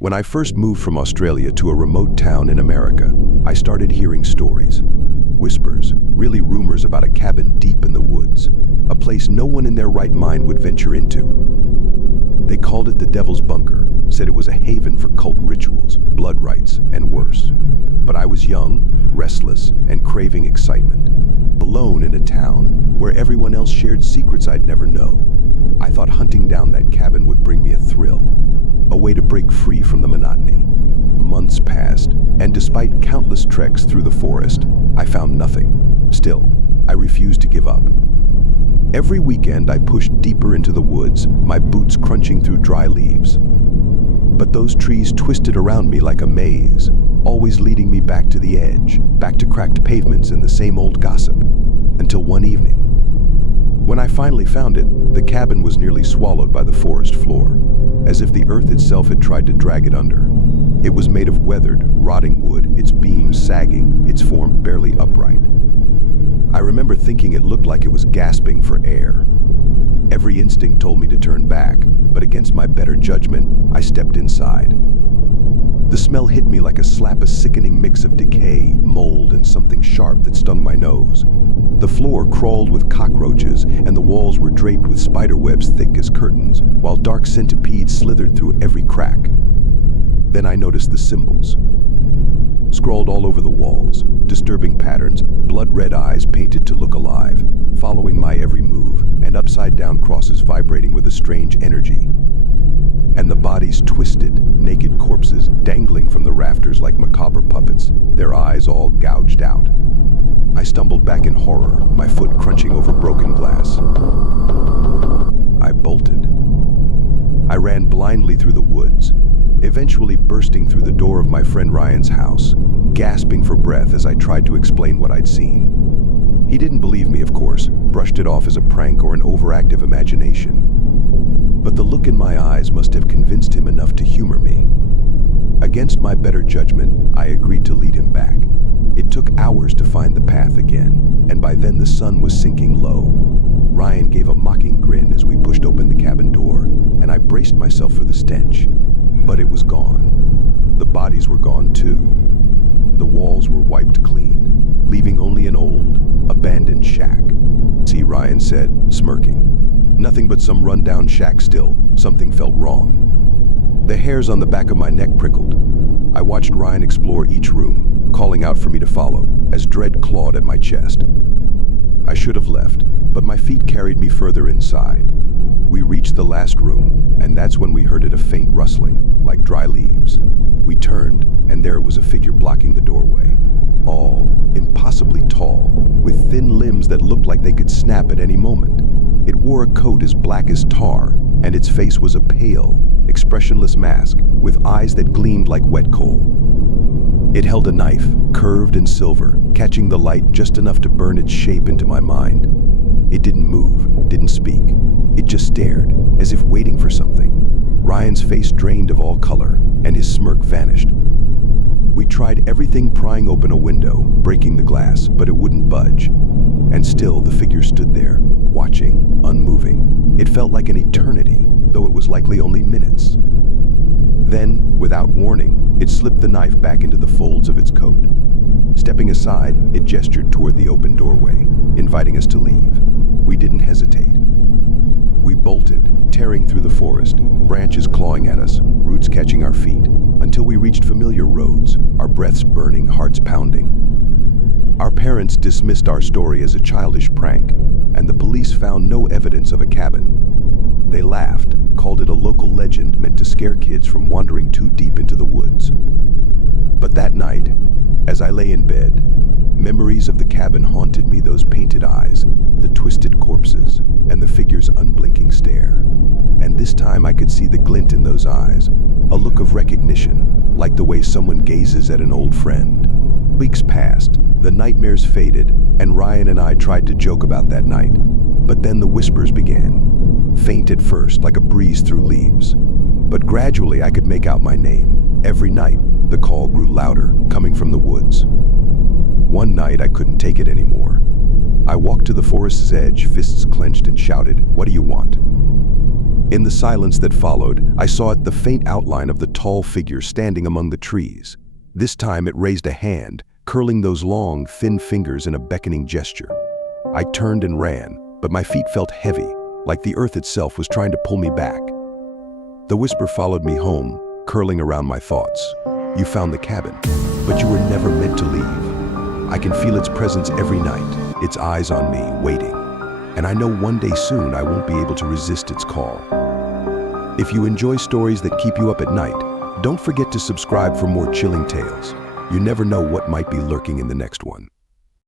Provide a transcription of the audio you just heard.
When I first moved from Australia to a remote town in America, I started hearing stories. Whispers, really rumors about a cabin deep in the woods, a place no one in their right mind would venture into. They called it the Devil's Bunker, said it was a haven for cult rituals, blood rites, and worse. But I was young, restless, and craving excitement. Alone in a town where everyone else shared secrets I'd never know. I thought hunting down that cabin would bring me a thrill, a way to break free from the monotony. Months passed, and despite countless treks through the forest, I found nothing. Still, I refused to give up. Every weekend I pushed deeper into the woods, my boots crunching through dry leaves. But those trees twisted around me like a maze, always leading me back to the edge, back to cracked pavements and the same old gossip. Until one evening. When I finally found it, the cabin was nearly swallowed by the forest floor, as if the earth itself had tried to drag it under. It was made of weathered, rotting wood, its beams sagging, its form barely upright. I remember thinking it looked like it was gasping for air. Every instinct told me to turn back, but against my better judgment, I stepped inside. The smell hit me like a slap, a sickening mix of decay, mold, and something sharp that stung my nose. The floor crawled with cockroaches, and the walls were draped with spider webs thick as curtains, while dark centipedes slithered through every crack. Then I noticed the symbols. Scrawled all over the walls, disturbing patterns, blood-red eyes painted to look alive, following my every move, and upside-down crosses vibrating with a strange energy. And the bodies twisted, naked corpses dangling from the rafters like macabre puppets, their eyes all gouged out. I stumbled back in horror, my foot crunching over broken glass. I bolted. I ran blindly through the woods, eventually bursting through the door of my friend Ryan's house, gasping for breath as I tried to explain what I'd seen. He didn't believe me, of course, brushed it off as a prank or an overactive imagination. But the look in my eyes must have convinced him enough to humor me. Against my better judgment, I agreed to lead him back. It took hours to find the path again, and by then the sun was sinking low. Ryan gave a mocking grin as we pushed open the cabin door, and I braced myself for the stench. But it was gone. The bodies were gone too. The walls were wiped clean, leaving only an old, abandoned shack. See, Ryan said, smirking. Nothing but some rundown shack still. Something felt wrong. The hairs on the back of my neck prickled. I watched Ryan explore each room, calling out for me to follow, as dread clawed at my chest. I should have left, but my feet carried me further inside. We reached the last room, and that's when we heard a faint rustling, like dry leaves. We turned, and there was a figure blocking the doorway. All impossibly tall, with thin limbs that looked like they could snap at any moment. It wore a coat as black as tar, and its face was a pale, expressionless mask with eyes that gleamed like wet coal. It held a knife, curved and silver, catching the light just enough to burn its shape into my mind. It didn't move, didn't speak. It just stared, as if waiting for something. Ryan's face drained of all color, and his smirk vanished. We tried everything, prying open a window, breaking the glass, but it wouldn't budge. And still the figure stood there, watching, unmoving. It felt like an eternity, though it was likely only minutes. Then, without warning, it slipped the knife back into the folds of its coat. Stepping aside, it gestured toward the open doorway, inviting us to leave. We didn't hesitate. We bolted, tearing through the forest, branches clawing at us, roots catching our feet, until we reached familiar roads, our breaths burning, hearts pounding. Our parents dismissed our story as a childish prank, and the police found no evidence of a cabin. They laughed, called it a local legend meant to scare kids from wandering too deep into the woods. But that night, as I lay in bed, memories of the cabin haunted me, those painted eyes, the twisted corpses, and the figure's unblinking stare. And this time I could see the glint in those eyes, a look of recognition, like the way someone gazes at an old friend. Weeks passed, the nightmares faded, and Ryan and I tried to joke about that night. But then the whispers began, faint at first, like a breeze through leaves. But gradually I could make out my name. Every night, the call grew louder, coming from the woods. One night I couldn't take it anymore. I walked to the forest's edge, fists clenched, and shouted, "What do you want?" In the silence that followed, I saw the faint outline of the tall figure standing among the trees. This time it raised a hand, curling those long, thin fingers in a beckoning gesture. I turned and ran, but my feet felt heavy, like the earth itself was trying to pull me back. The whisper followed me home, curling around my thoughts. You found the cabin, but you were never meant to leave. I can feel its presence every night, its eyes on me, waiting. And I know one day soon I won't be able to resist its call. If you enjoy stories that keep you up at night, don't forget to subscribe for more chilling tales. You never know what might be lurking in the next one.